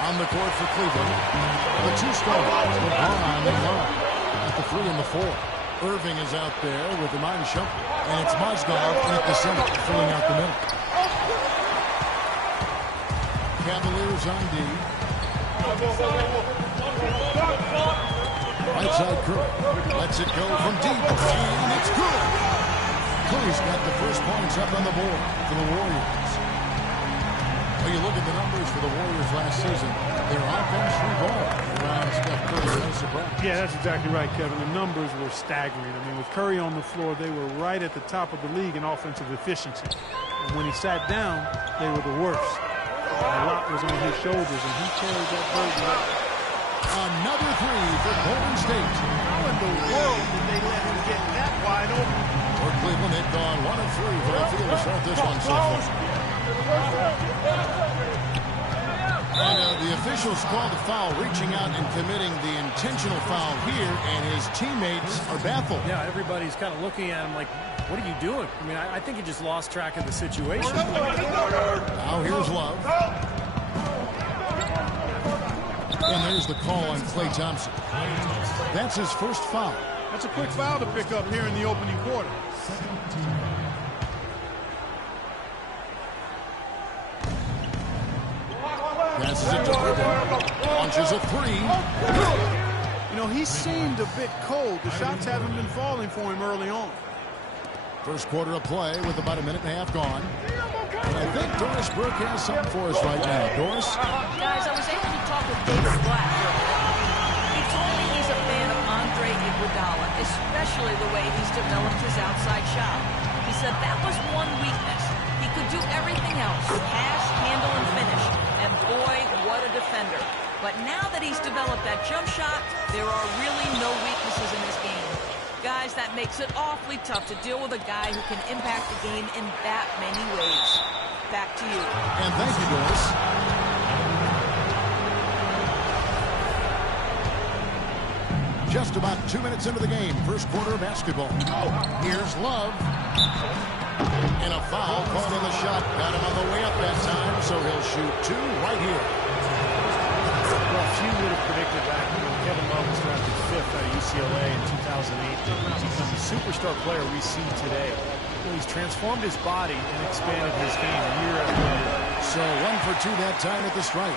On the court for Cleveland. The two stars, LeBron and Love. At the 3 and the 4. Irving is out there with Iman Shumpert. And it's Mozgov at the center, filling out the middle. Cavaliers on D. Right side Curry. Lets it go from deep. And it's good. Curry's got the first points up on the board for the Warriors. Well, you look at the numbers for the Warriors last season. Their offense revolved around Steph Curry. No surprise. Yeah, that's exactly right, Kevin. The numbers were staggering. I mean, with Curry on the floor, they were right at the top of the league in offensive efficiency. And when he sat down, they were the worst. A lot was on his shoulders, and he carried that burden up. Another three for Golden State. How in the world did they let him get that wide open? For Cleveland, they've gone 1 of 3 for the field to start this one so far. And the officials called the foul, reaching out and committing the intentional foul here, and his teammates are baffled. Yeah, everybody's kind of looking at him like, what are you doing? I mean, I think he just lost track of the situation. Now here's Love. And there's the call on Klay Thompson. That's his first foul. That's a quick foul to pick up here in the opening quarter. Passes it to Irving. Launches a 3. You know, he seemed a bit cold. The shots haven't been falling for him early on. First quarter of play with about a minute and a half gone. And I think Doris Burke has something for us right now. Doris? Guys, I was able to talk with David Black for a minute. He told me he's a fan of Andre Iguodala, especially the way he's developed his outside shot. He said that was one weakness. He could do everything else, pass, handle, and finish. And boy, what a defender. But now that he's developed that jump shot, there are really no weaknesses in his game. Guys, that makes it awfully tough to deal with a guy who can impact the game in that many ways. Back to you. And thank you, Doris. Just about 2 minutes into the game. First quarter of basketball. Here's Love. And a foul caught on the shot. Got him on the way up that time, so he'll shoot 2 right here. Well, few would have predicted that. Kevin Love was drafted 5th out of UCLA in 2008 to become the superstar player we see today. Well, he's transformed his body and expanded his game year after year. So 1 for 2 that time at the strike.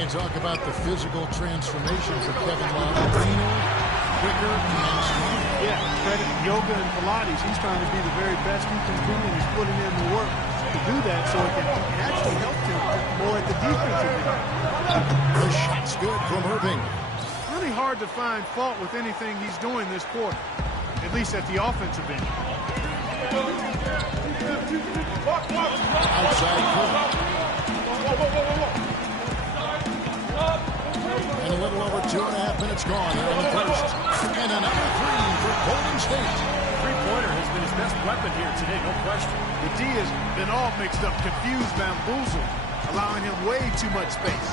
And talk about the physical transformation for Kevin Love. Leaner, quicker, and stronger. Yeah, credit yoga and Pilates. He's trying to be the very best he can be, and he's putting in the work to do that, so it actually helped him more at the defensive end. The shot's good from Irving. Really hard to find fault with anything he's doing this quarter, at least at the offensive end. Outside Curry. And a little over 2.5 minutes gone here in the first. And another 3 for Golden State. Three-pointer has been his best weapon here today, no question. The D has been all mixed up, confused, bamboozled, allowing him way too much space.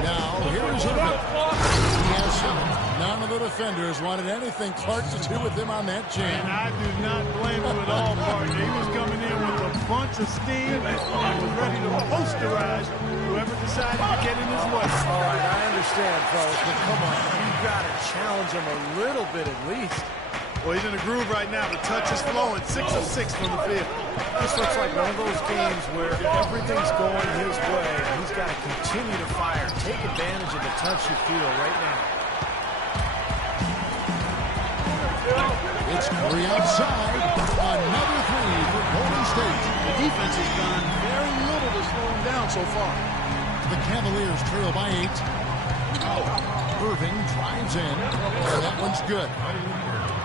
Now, here is Irving. He has 7. None of the defenders wanted anything Clark to do with him on that jam. And I do not blame him at all, partner. He was coming in with a bunch of steam and was ready to posterize whoever decided to get in his way. All right, I understand, fellas, but come on. You've got to challenge him a little bit at least. Well, he's in a groove right now. The touch is flowing. 6 of 6 from the field. This looks like one of those games where everything's going his way, and he's got to continue to fire. Take advantage of the touch you feel right now. It's Curry outside. Another 3 for Golden State. The defense has done very little to slow him down so far. The Cavaliers trail by 8. Irving drives in, and that one's good.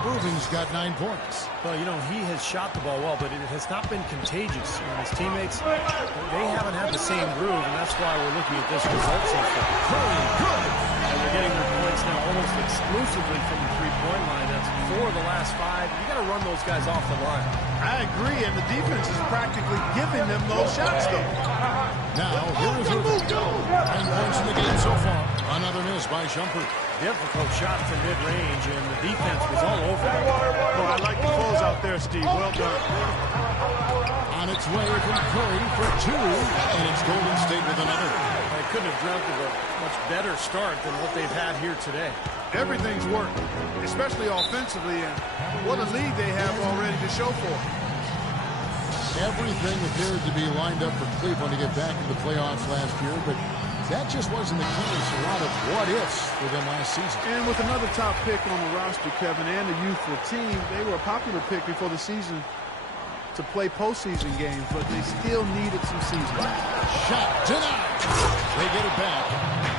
Irving's got 9 points. Well, you know, he has shot the ball well, but it has not been contagious. You know, his teammates, they haven't had the same groove, and that's why we're looking at this result so far. Curry, good. And they're getting their points now almost exclusively from the three-point line. That's 4 of the last 5. You got to run those guys off the line. I agree, and the defense is practically giving them those shots, though. Now, here is Irving. 9 points in the game so far. Another miss by Shumpert. Difficult shot from mid-range, and the defense was all over it. Oh, I like the close out there, Steve. Well done. On its way from Curry for 2, and it's Golden State with another. couldn't have dreamt of a much better start than what they've had here today. Everything's working, especially offensively, and what a lead they have already to show for it. Everything appeared to be lined up for Cleveland to get back into the playoffs last year, but that just wasn't the case. A lot of what-ifs for them last season. And with another top pick on the roster, Kevin, and a youthful team, they were a popular pick before the season to play postseason games, but they still needed some season. Shot denied. They get it back.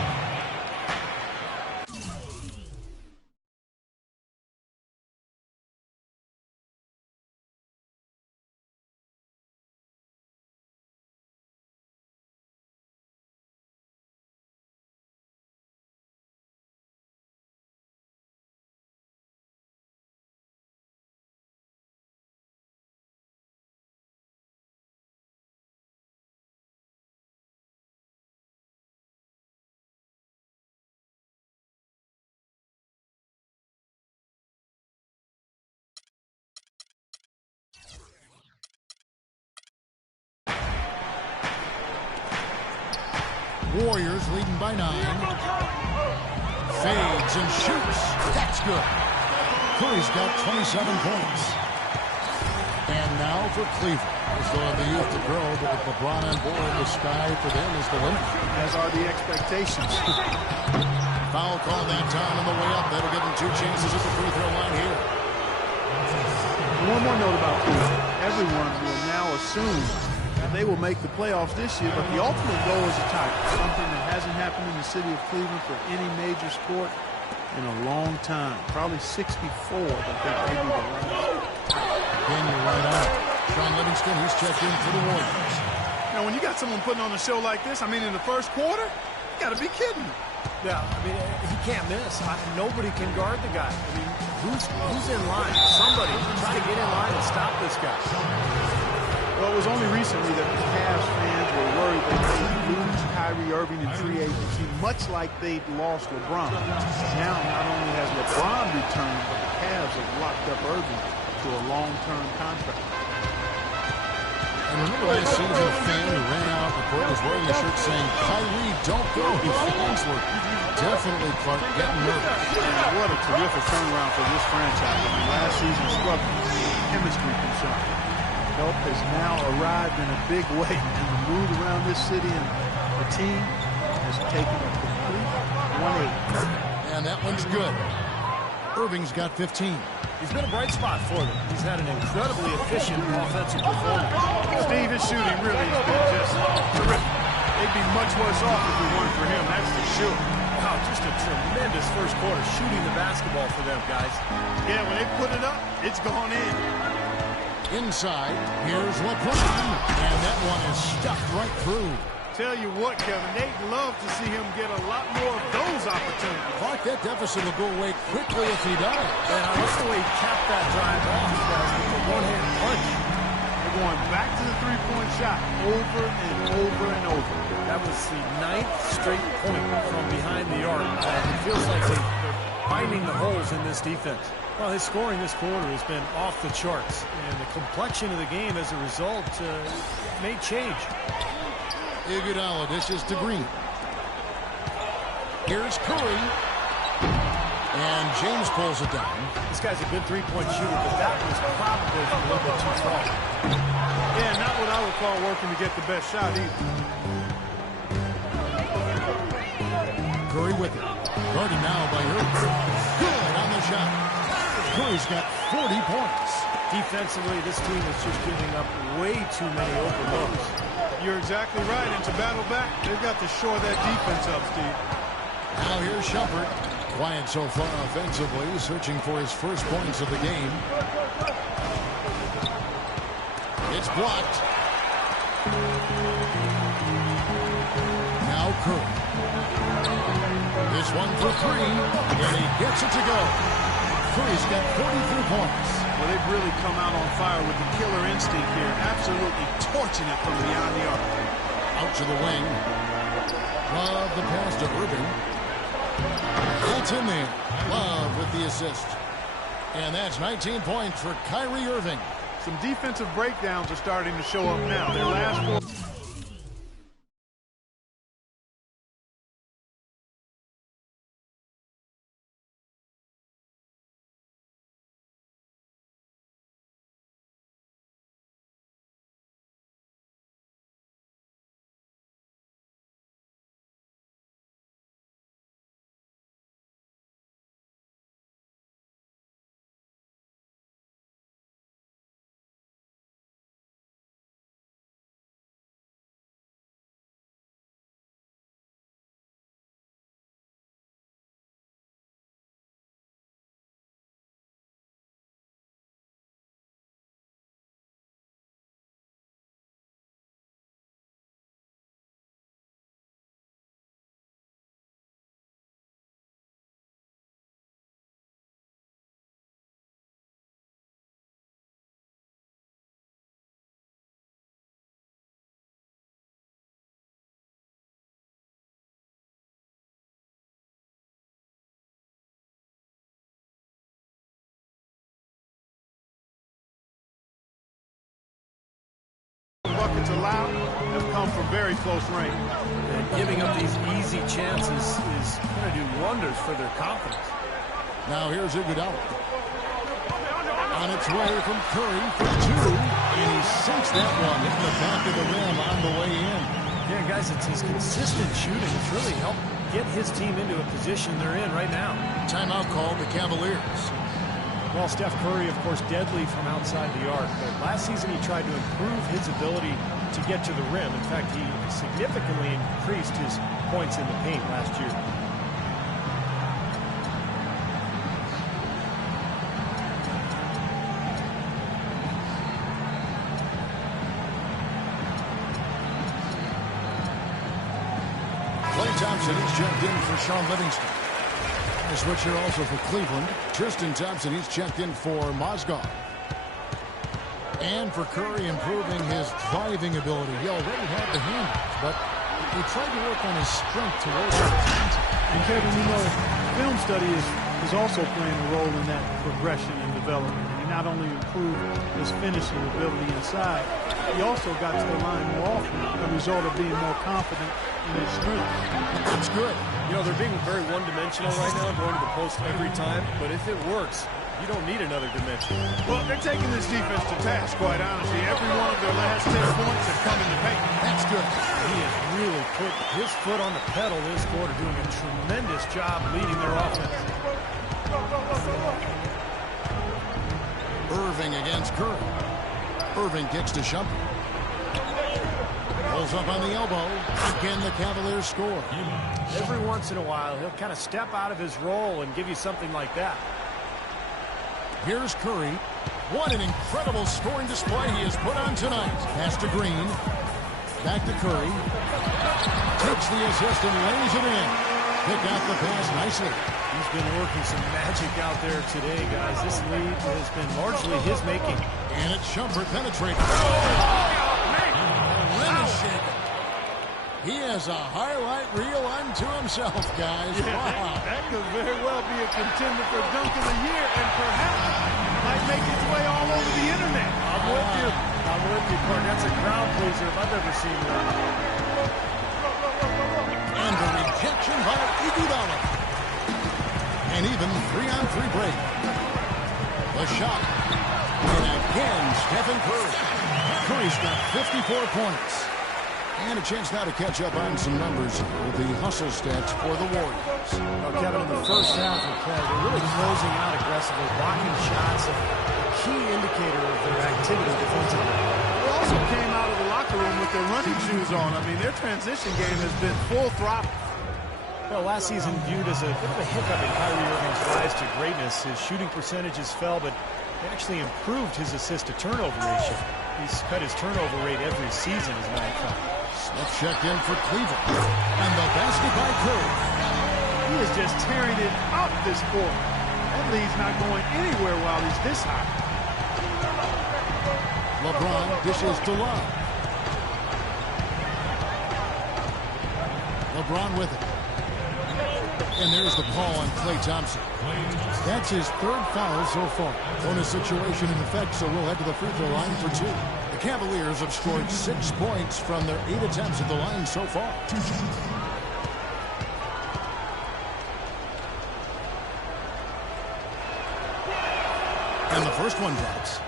Warriors leading by 9. Fades and shoots. That's good. Curry's got 27 points. And now for Cleveland. They still have the youth to grow, but with LeBron on board, the sky for them is the limit. As are the expectations. Foul call that time on the way up. That'll give them 2 chances at the free throw line here. One more note about Cleveland. Everyone will now assume that they will make the playoffs this year, but the ultimate goal is a title. Something that hasn't happened in the city of Cleveland for any major sport in a long time. Probably 64, I think maybe the last. Again, you're right on. Sean Livingston, he's checked in for the Warriors. Now, when you got someone putting on a show like this, I mean, in the first quarter, you got to be kidding me. Yeah, I mean, he can't miss. Nobody can guard the guy. I mean, who's in line? Somebody try to get in line and stop this guy. Well, it was only recently that the Cavs fans were worried that they'd lose Kyrie Irving in free agency, much like they'd lost LeBron. Now, not only has LeBron returned, but the Cavs have locked up Irving to a long-term contract. And remember last season, a fan who ran out the court was wearing a shirt saying, "Kyrie, don't go." His fans were definitely, Clark, getting nervous. And what a terrific turnaround for this franchise. I mean, last season struggled, chemistry concern. Help has now arrived in a big way, and the mood around this city and the team has taken a complete 180. And that one's good. Irving's got 15. He's been a bright spot for them. He's had an incredibly efficient offensive performance. Steve, his shooting really has been just terrific. They'd be much worse off if it weren't for him, that's for sure. Wow, just a tremendous first quarter shooting the basketball for them, guys. Yeah, when they put it up, it's gone in. Inside, here's LeBron, and that one is stuffed right through. Tell you what, Kevin, they'd love to see him get a lot more of those opportunities. Clark, that deficit will go away quickly if he does. And I like the way he capped that drive off with a one-hand punch. They're going back to the three-point shot over and over and over. That was the 9th straight point from behind the arc. It feels like they're finding the holes in this defense. Well, his scoring this quarter has been off the charts, and the complexion of the game as a result may change. Iguodala dishes to Green. Here's Curry. And James pulls it down. This guy's a good three-point shooter, but that was probably a little bit too far. Yeah, not what I would call working to get the best shot either. Curry with it. Guarded now by Irving. Good on the shot. Curry's got 40 points. Defensively, this team is just giving up way too many open looks. You're exactly right, and to battle back, they've got to shore that defense up, Steve. Now here's Shumpert. Quiet so far offensively, searching for his first points of the game. It's blocked. Now Curry. This one for 3, and he gets it to go. Curry's got 43 points. Well, they've really come out on fire with the killer instinct here, absolutely torching it from beyond the arc. Out to the wing. Love the pass to Irving. That's in there. Love with the assist. And that's 19 points for Kyrie Irving. Some defensive breakdowns are starting to show up now. Their last 4 allowed have come from very close range. And giving up these easy chances is going to do wonders for their confidence. Now here's Iguodala. On its way from Curry for two, and he sinks that one in the back of the rim on the way in. Yeah, guys, it's his consistent shooting that's really helped get his team into a position they're in right now. Timeout called the Cavaliers. Well, Steph Curry, of course, deadly from outside the arc. But last season, he tried to improve his ability to get to the rim. In fact, he significantly increased his points in the paint last year. Thompson, he's checked in for Sean Livingston. The switcher also for Cleveland. Tristan Thompson, he's checked in for Mozgov. And for Curry, improving his driving ability. He already had the handles, but he tried to work on his strength towards it. And Kevin, you know, film study is also playing a role in that progression and development. He not only improved his finishing ability inside, he also got to the line more often, a result of being more confident in his strength. That's good. You know, they're being very one-dimensional right now, going to the post every time. But if it works, you don't need another dimension. Well, they're taking this defense to task, quite honestly. Every one of their last 10 points have come in the paint. That's good. He has really put his foot on the pedal this quarter, doing a tremendous job leading their offense. Irving against Curry. Irving kicks to Shumpert. Pulls up on the elbow. Again, the Cavaliers score. Every once in a while, he'll kind of step out of his role and give you something like that. Here's Curry. What an incredible scoring display he has put on tonight. Pass to Green. Back to Curry. Takes the assist and lays it in. Pick out the pass nicely. He's been working some magic out there today, guys. This lead has been largely his making. And it's Shumpert penetrating. He has a highlight reel unto himself, guys. Yeah, wow. that could very well be a contender for Dunk of the Year, and perhaps might make its way all over the internet. I'm with you. I'm with you, Clark. That's a crowd pleaser if I've ever seen one. And the rejection by Iguodala. And even 3-on-3 break. The shot. And again, Stephen Curry. Curry's got 54 points. And a chance now to catch up on some numbers with the hustle stats for the Warriors. Well, Kevin, in the first half of play, they're really closing out aggressively, blocking shots, a key indicator of their activity defensively. They also came out of the locker room with their running shoes on. I mean, their transition game has been full throttle. Well, last season viewed as a bit of a hiccup in Kyrie Irving's rise to greatness. His shooting percentages fell, but he actually improved his assist-to-turnover ratio. He's cut his turnover rate every season, as a matter of fact. Smith checked in for Cleveland. And the basket by Curry. He is just tearing it up this quarter. That lead's not going anywhere while he's this high. LeBron dishes to Love. LeBron with it. And there's the call on Klay Thompson. That's his third foul so far. Bonus situation in effect, so we'll head to the free throw line for two. The Cavaliers have scored 6 points from their 8 attempts at the line so far. And the first one drops.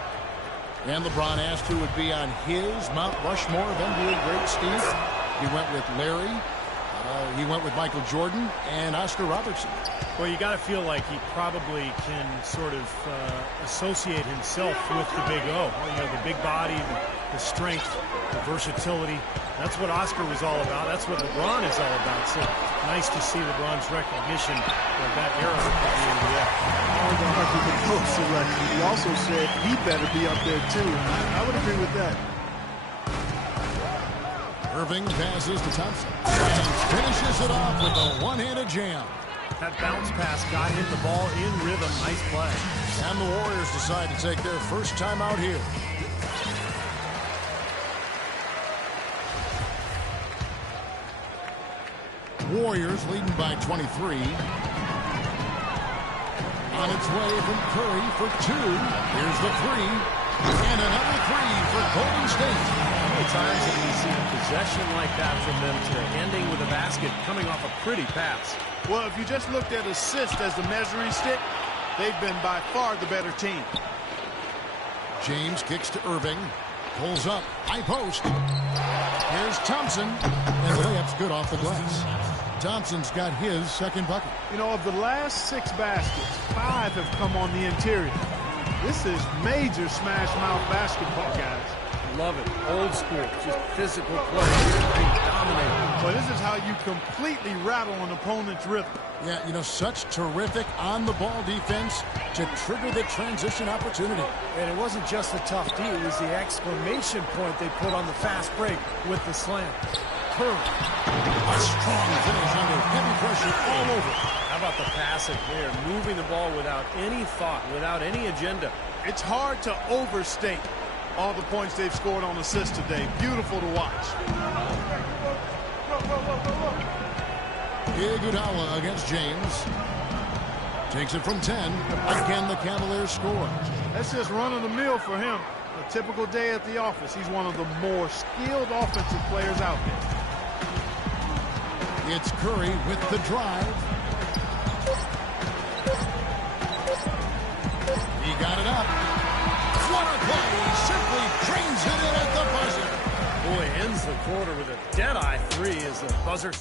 And LeBron asked who would be on his Mount Rushmore of NBA greats, Steve. He went with Larry. He went with Michael Jordan and Oscar Robertson. Well, you got to feel like he probably can sort of associate himself with the Big O. You know, the big body, the strength, the versatility. That's what Oscar was all about. That's what LeBron is all about. So nice to see LeBron's recognition of that era of the NBA. The coach selection. He also said he better be up there too. I would agree with that. Irving passes to Thompson and finishes it off with a one-handed jam. That bounce pass got him the ball in rhythm. Nice play. And the Warriors decide to take their first time out here. Warriors leading by 23. On its way from Curry for two. Here's the three. And another three for Golden State. many times have we seen a possession like that from them today, ending with a basket coming off a pretty pass? Well, if you just looked at assist as the measuring stick, they've been by far the better team. James kicks to Irving. Pulls up. High post. Here's Thompson. And the layup's good off the glass. Thompson's got his second bucket. You know, of the last 6 baskets, 5 have come on the interior. This is major smash mouth basketball, guys. Love it. Old school. Just physical play. Dominating. But this is how you completely rattle an opponent's rhythm. Yeah, you know, such terrific on-the-ball defense to trigger the transition opportunity. And it wasn't just the tough D. It was the exclamation point they put on the fast break with the slam. Curry. A strong finish under heavy pressure all over. How about the passing there? Moving the ball without any thought, without any agenda. It's hard to overstate all the points they've scored on assists today. Beautiful to watch. Iguodala against James. Takes it from 10. Again, the Cavaliers score. That's just run-of-the-mill for him. A typical day at the office. He's one of the more skilled offensive players out there. It's Curry with the drive. He got it up. What a play. Simply drains it in at the buzzer. Boy, ends the quarter with a dead-eye 3 as the buzzer